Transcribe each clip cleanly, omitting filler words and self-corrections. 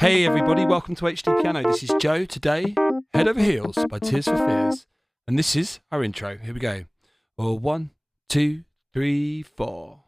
Hey everybody, welcome to HDpiano. This is Joe. Today, Head Over Heels by Tears for Fears. And this is our intro. Here we go. 1, 2, 3, 4.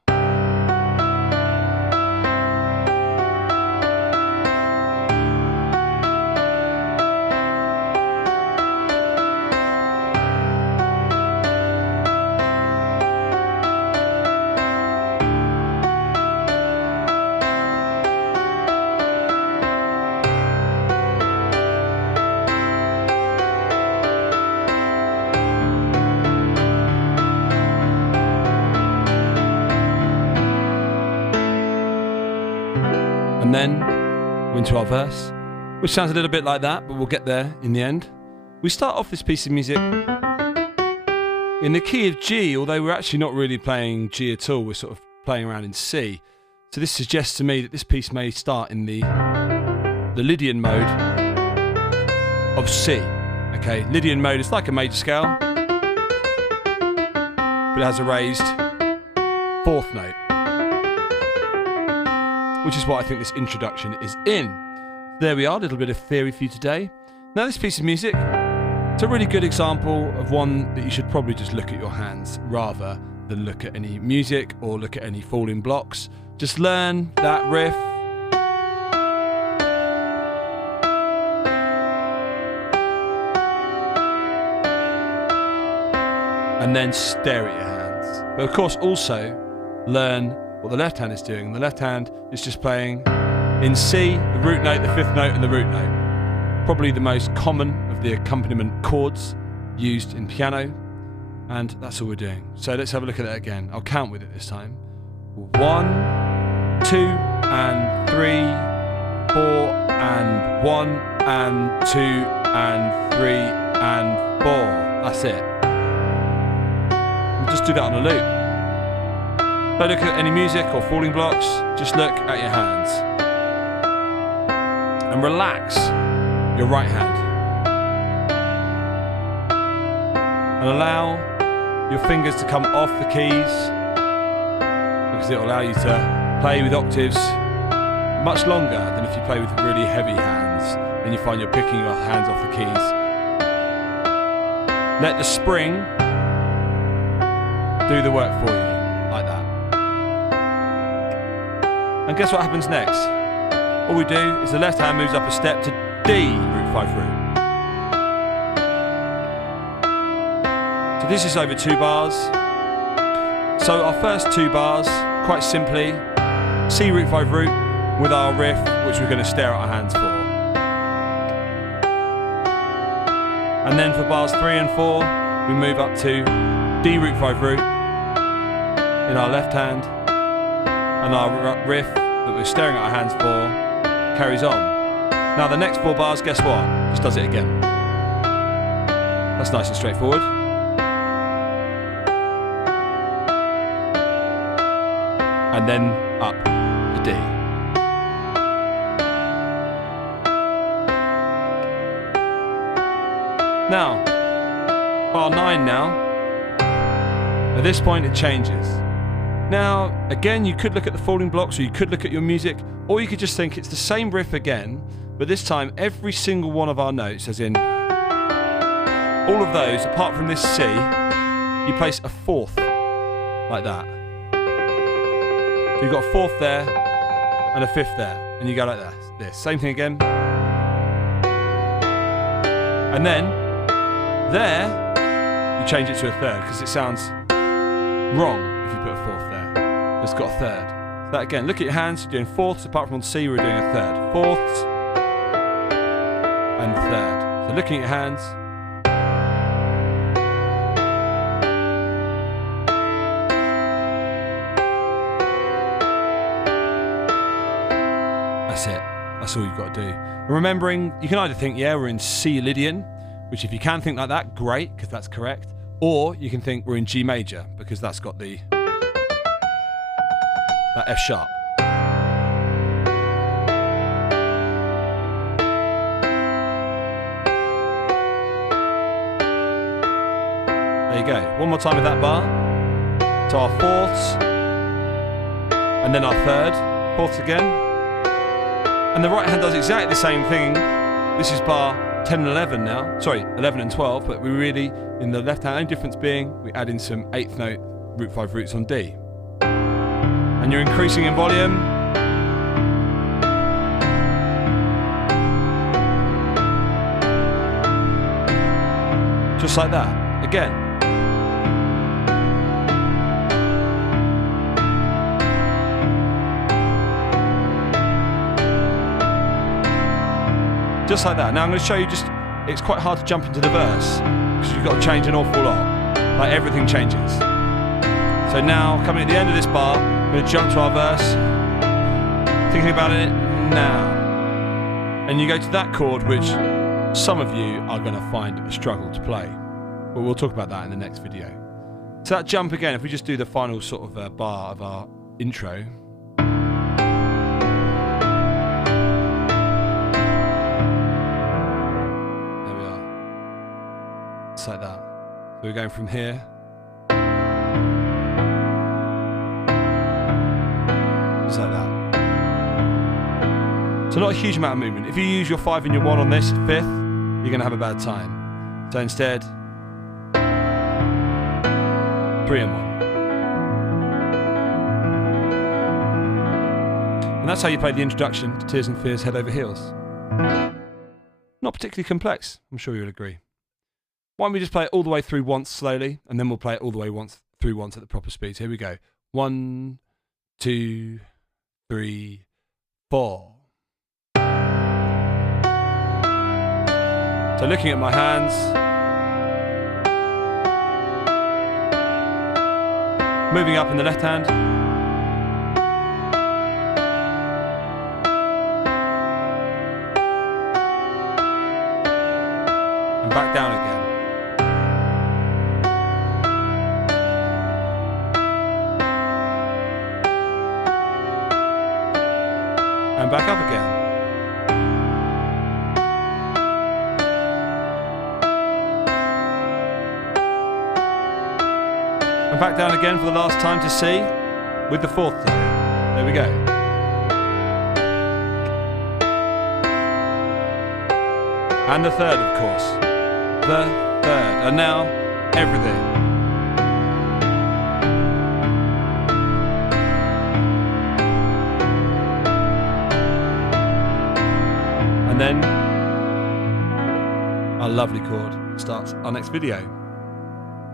And then we're into our verse, which sounds a little bit like that, but we'll get there in the end. We start off this piece of music in the key of G, although we're actually not really playing G at all, we're sort of playing around in C. So this suggests to me that this piece may start in the Lydian mode of C. Okay, Lydian mode is like a major scale, but it has a raised fourth note, which is what I think this introduction is in. There we are, a little bit of theory for you today. Now this piece of music, it's a really good example of one that you should probably just look at your hands rather than look at any music or look at any falling blocks. Just learn that riff. And then stare at your hands. But of course also learn what the left hand is doing. The left hand is just playing in C, the root note, the fifth note, and the root note. Probably the most common of the accompaniment chords used in piano, and that's all we're doing. So let's have a look at that again. I'll count with it this time. 1, 2, and 3, 4, and 1, and 2, and 3, and 4. That's it. And just do that on a loop. Don't look at any music or falling blocks, just look at your hands. And relax your right hand. And allow your fingers to come off the keys, because it will allow you to play with octaves much longer than if you play with really heavy hands and you find you're picking your hands off the keys. Let the spring do the work for you, like that. And guess what happens next? All we do is the left hand moves up a step to D, root 5 root. So this is over 2 bars. So our first 2 bars, quite simply, C root 5 root with our riff, which we're going to stare at our hands for. And then for bars 3 and 4, we move up to D root 5 root in our left hand, and our riff that we're staring at our hands for carries on. Now the next 4 bars, guess what? Just does it again. That's nice and straightforward. And then up to D. Now, bar 9 now. At this point it changes. Now, again, you could look at the falling blocks, or you could look at your music, or you could just think it's the same riff again, but this time every single one of our notes, as in all of those, apart from this C, you place a 4th, like that. So you've got a 4th there, and a 5th there, and you go like this. Same thing again. And then, there, you change it to a 3rd, because it sounds wrong if you put a 4th there. It's got a 3rd. So that again, look at your hands, you're doing 4ths, apart from on C we're doing a 3rd. 4ths and 3rd. So looking at your hands. That's it. That's all you've got to do. And remembering, you can either think, yeah, we're in C Lydian, which if you can think like that, great, because that's correct. Or you can think we're in G major, because that's got that F sharp. There you go. One more time with that bar. So our 4ths, and then our 3rd, 4ths again, And the right hand does exactly the same thing. This is bar 10 and 11 now. Sorry, 11 and 12, but we really, in the left hand, only difference being we add in some 8th note root 5 roots on D. And you're increasing in volume. Just like that, again. Just like that. Now I'm going to show you it's quite hard to jump into the verse because you've got to change an awful lot. Like everything changes. So now, coming at the end of this bar, we're going to jump to our verse. Thinking about it now. And you go to that chord which some of you are going to find a struggle to play. But we'll talk about that in the next video. So that jump again, if we just do the final sort of bar of our intro. Just like that. So we're going from here. Just like that. So not a huge amount of movement. If you use your 5 and your 1 on this 5th, you're going to have a bad time. So instead, 3 and 1. And that's how you play the introduction to Tears and Fears Head Over Heels. Not particularly complex, I'm sure you'll agree. Why don't we just play it all the way through once slowly, and then we'll play it all the way through once at the proper speed. Here we go. 1, 2, 3, 4. So looking at my hands, moving up in the left hand, and back down again. And back up again. And back down again for the last time to C with the 4th note. There we go. And the 3rd, of course. The 3rd. And now, everything. And then our lovely chord starts our next video.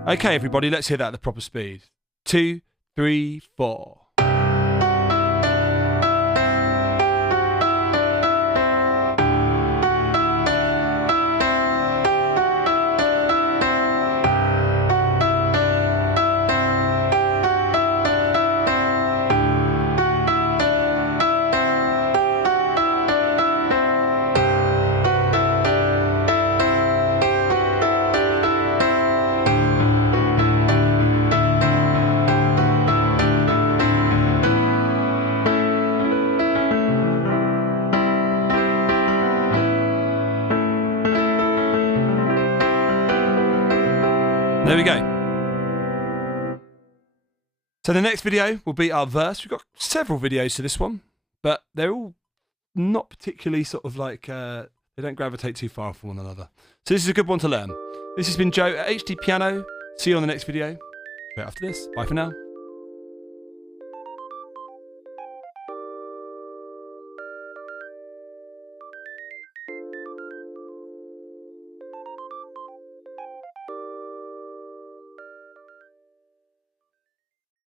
Okay, everybody, let's hear that at the proper speed. 2, 3, 4. There we go. So the next video will be our verse. We've got several videos to this one, but they're all not particularly sort of like, they don't gravitate too far from one another. So this is a good one to learn. This has been Joe at HDpiano. See you on the next video. Straight after this. Bye for now.